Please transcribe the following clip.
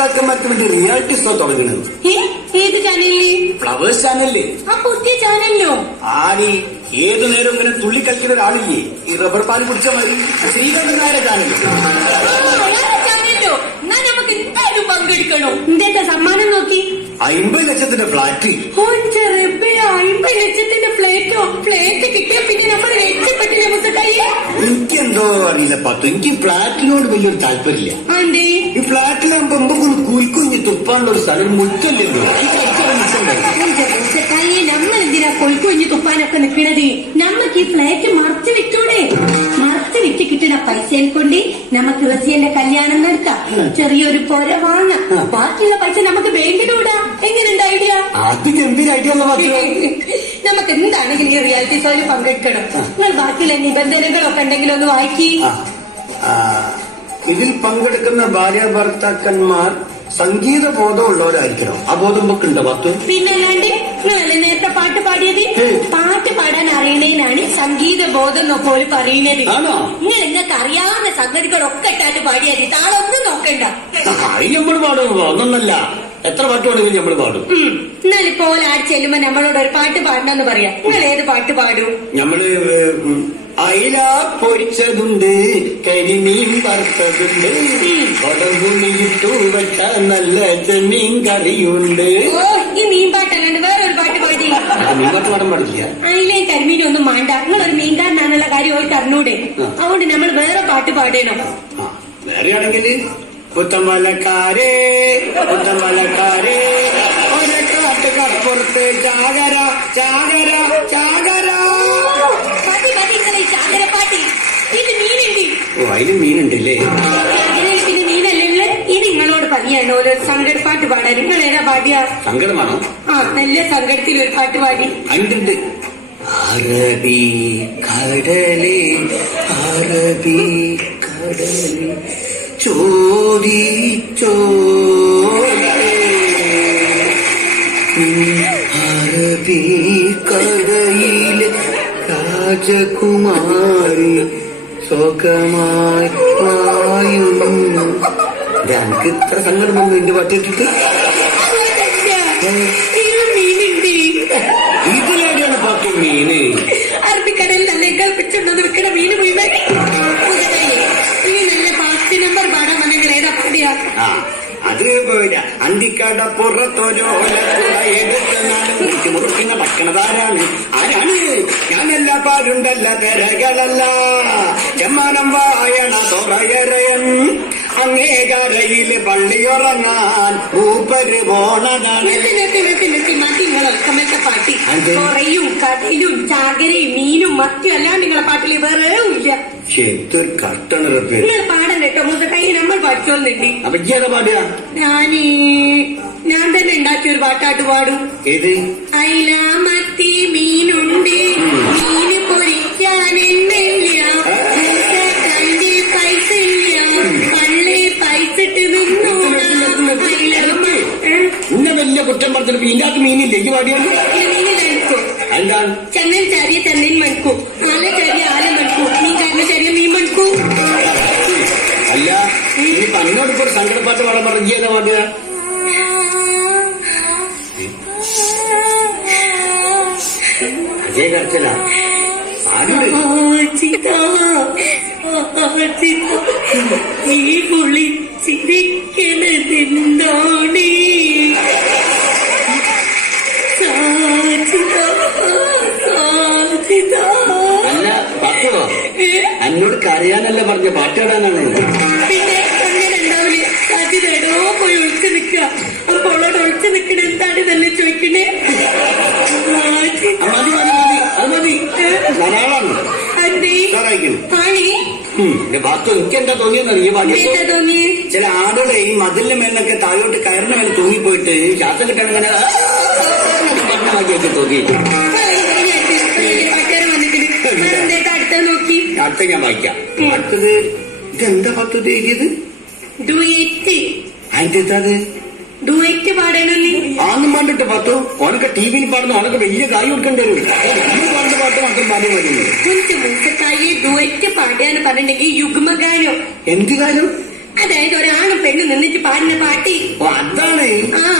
ഭർത്താക്കന്മാർക്ക് വേണ്ടി reality show തുടങ്ങുന്നത്. ഏ? ഏത് ചാനലിൽ ഫ്ലവേഴ്സ് ചാനലിൽ ആ പുതിയ ചാനലിലോ ആടി ഏതു നേരം ഇങ്ങനെ തുള്ളി കളിക്കുന്ന ഒരാളില്ലേ? ഈ റബ്ബർ പാൽ കുടിച്ച മതി ശ്രീകണ്ഠൻ നായരെ ചാനൽ ചാനലിലോ എന്നാ നമുക്ക് എന്തായാലും പങ്കെടുക്കണോ. എന്തേത്ത സമ്മാനം നോക്കി? അമ്പത് ലക്ഷത്തിന്റെ ഫ്ലാറ്റ് അമ്പത് ലക്ഷത്തിന്റെ ഫ്ലാറ്റോ ഫ്ലാറ്റ് കിട്ടിയ പിന്നെ നമ്മൾ രക്ഷപ്പെട്ടില്ല മുത്തക്കയ്യെ എനിക്കെന്തോ അറിയില്ല പത്തു. എനിക്ക് ഫ്ലാറ്റിനോട് വലിയൊരു താല്പര്യമില്ല. ആണ്ടേ ഈ ഫ്ലാറ്റിലാകുമ്പോ നമുക്ക് കുൽക്കുഞ്ഞ് തുപ്പാനുള്ള ഒരു സ്ഥലം മുറ്റല്ലല്ലോ ഈ മിച്ചം നമ്മൾ എന്തിനാ കൊൽക്കുഞ്ഞ് തുപ്പാനൊക്കെ നിൽക്കണത് നമുക്ക് ഈ ഫ്ലാറ്റ് മറച്ചു വെച്ചോടെ മറച്ചു വെച്ച് കിട്ടുന്ന പൈസയിൽ കൊണ്ട് നമുക്ക് റസിയന്റെ കല്യാണം നടത്താം. ചെറിയൊരു പുര വാങ്ങാം. ബാക്കിയുള്ള പൈസ നമുക്ക് ബാങ്കിലൂടാ എങ്ങനെയുണ്ട് ഐഡിയ അത് എന്തിനാ പത്തു? നമുക്ക് എന്താണെങ്കിലും ഈ റിയാലിറ്റി ഷോയിൽ പങ്കെടുക്കണം നിങ്ങൾ ബാക്കിയുള്ള നിബന്ധനകളൊക്കെ ഉണ്ടെങ്കിൽ ഒന്ന് വായിക്കി. ഇതിൽ പങ്കെടുക്കുന്ന ഭാര്യ ഭർത്താക്കന്മാർ സംഗീത ബോധമുള്ളവരായിരിക്കണം. ആ ബോധം നമുക്ക് ഉണ്ട് പത്ത്? പിന്നെ അല്ലാണ്ട് നിങ്ങളല്ലേ നേരത്തെ പാട്ട് പാടിയത്? പാട്ട് പാടാൻ അറിയണേനാണ് സംഗീത ബോധം എന്നൊക്കെ ഒരു പറയുന്നത്. നിങ്ങൾ നിങ്ങൾക്ക് അറിയാവുന്ന സംഗതികളൊക്കെ ഇട്ടാട്ട് പാടിയാൽ താളൊന്നും നോക്കണ്ട. അത് നമ്മൾ പാടും ഒന്നൊന്നല്ല എത്ര പാട്ട് നമ്മൾ പാടും. എന്നാലിപ്പോ ആട് ചെല്ലുമ്പോ നമ്മളോട് ഒരു പാട്ട് പാടണമെന്ന് പറയാം. നിങ്ങൾ ഏത് പാട്ട് പാടും? നമ്മൾ അയില പൊരിച്ചതുണ്ട് കരിമീൻ വറുത്തതുണ്ട്. കൊടംപുളിയിട്ടു വെട്ട നല്ല ചെമ്മീൻ കറിയുണ്ട് ഓ ഈ മീൻ പാട്ടല്ലാണ്ട് വേറൊരു പാട്ട് പാടി. ആ, മീൻ പാട്ട് പാടാൻ പാടില്ല. കരിമീൻ കരിമീനൊന്നും മാണ്ട. നിങ്ങൾ ഒരു മീൻകാരനാണെന്നുള്ള കാര്യം ഓർക്ക് അറിഞ്ഞൂടെ? അതുകൊണ്ട് നമ്മൾ വേറെ പാട്ട് പാടേണം. വേറെ ആ, വേറെയാണെങ്കിൽ പുത്തമ്പലക്കാരേ പുത്തമ്പലക്കാരേ ഒരക്കാട്ടുകപ്പുറത്ത് ചാകര ചാകര ചാകര. ഓ അതിന് മീനുണ്ടല്ലേ? നിങ്ങളോട് ഓരോ സങ്കടപ്പാട്ട് പാടാൻ. നിങ്ങൾ ഏതാ പാടിയ? സങ്കടമാണോ ആ നല്ല സങ്കടത്തിൽ ഒരു പാട്ട് പാടി. അതിന്റെ അറബി കടലേ അറബി കടലേ അറബി കടയിലെ രാജകുമാരി സുഖമായി വായുന്നു എനിക്ക് ഇത്ര സങ്കടം വന്നു എന്റെ പറ്റിട്ടിട്ട് ഇത് പാട്ട് മീന്? അറബിക്കടലിൽ നല്ല കൽപ്പിച്ചുണ്ടെന്ന് വിൽക്കണ മീന് മുഴുവൻ ഈ നല്ല ഫാസ്റ്റ് നമ്പർ പാടാൻ വന്ന നിങ്ങൾ ഏതാ പാടിയാ ആ അത് പോയില്ല അന്തിക്കട പുറത്തൊരു മുറിക്കുന്ന ഭക്ഷണതാരാണ് ആരാണ്? ഞാനല്ല പാരുണ്ടല്ല തിരകളല്ല ചെമ്മാനം വായണ തുറയറയൻ അങ്ങേകരയിൽ പള്ളിയുറങ്ങാൻ ഊപ്പര് പോണതാണ്. നിങ്ങളൊക്കെ പാട്ടി. കൊറയും കടലും ചാകരയും മീനും മത്തിയും അല്ലാണ്ട് നിങ്ങളെ പാട്ടിൽ വേറെ ഇല്ല. ശരിക്കൊരു കഷ്ടണ് റബ്ബേ നിങ്ങൾ പാടാൻ കേട്ടോ മുത കൈ നമ്മൾ പഠിച്ചോന്നുണ്ട് അപ്പൊ ഇജ്ജേതാ പാടുക? ഞാനീ ഞാൻ തന്നെ ഉണ്ടാക്കിയ ഒരു പാട്ടാട്ട് പാടും. ഏത്? അയില മത്തി മീനുണ്ട് മീന് പൊരിക്കാൻ പൈസ ഇല്ല പള്ളി പൈസ ഇട്ട്? ഇന്ന വലിയ കുറ്റം പറഞ്ഞിട്ട് ഇതിനകത്ത് മീനില്ലേ? ഈ പാടിയാണ് എന്താണ് ചങ്ങൻ ചന്നൻ കർച്ചല പാടുണ്ട് ആചിതാ, ആചിതാ, നീ സാചിതാ. അല്ല പാട്ടോ? ഏ? എന്നോട് കരയാനല്ല പറഞ്ഞ പാട്ടാടാനാണ് അവിടെ ഒളിച്ചു നിൽക്കണ എന്താണ് തന്നെ ചോദിക്കണേ? മതി മതി മതി അത് മതി. ധാരാളാണ് അതെ. ഉഷാറായിരിക്കും. ആണേ ഉം, എന്റെ ഭാഗത്ത് എനിക്ക് എന്താ തോന്നിയെന്നറിയോ എന്താ ചില ആടുകളെ ഈ മതിലിന് മേലൊക്കെ താഴോട്ട് കയറിന് മേലെ തൂങ്ങിപ്പോയിട്ട് ശ്വാസം കിട്ടാൻ ഇങ്ങനെ പറഞ്ഞാക്കിയൊക്കെ തോന്നി അടുത്ത ഞാൻ വായിക്കാം. അടുത്തത് ഇതെന്താ പത്ത് എഴുതിയത് അതിന്റെ അത്? പാടേണ്ടി ആന്നും പാടിട്ട് പത്തു ഓനൊക്കെ ടി വിയിൽ പാടുന്ന ഓനൊക്കെ വലിയ കായ് കൊടുക്കേണ്ടി വരും. ഈ പാട്ട് മാത്രം പാടി മതി കുഞ്ചു പറഞ്ഞിട്ടുണ്ടെങ്കിൽ യുഗ്മഗാനം. എന്ത് കാര്യം അതായത് ഒരാണും പെണ്ണ് നിന്നിട്ട് പാടുന്ന പാട്ടി. അതാണ്. ആ.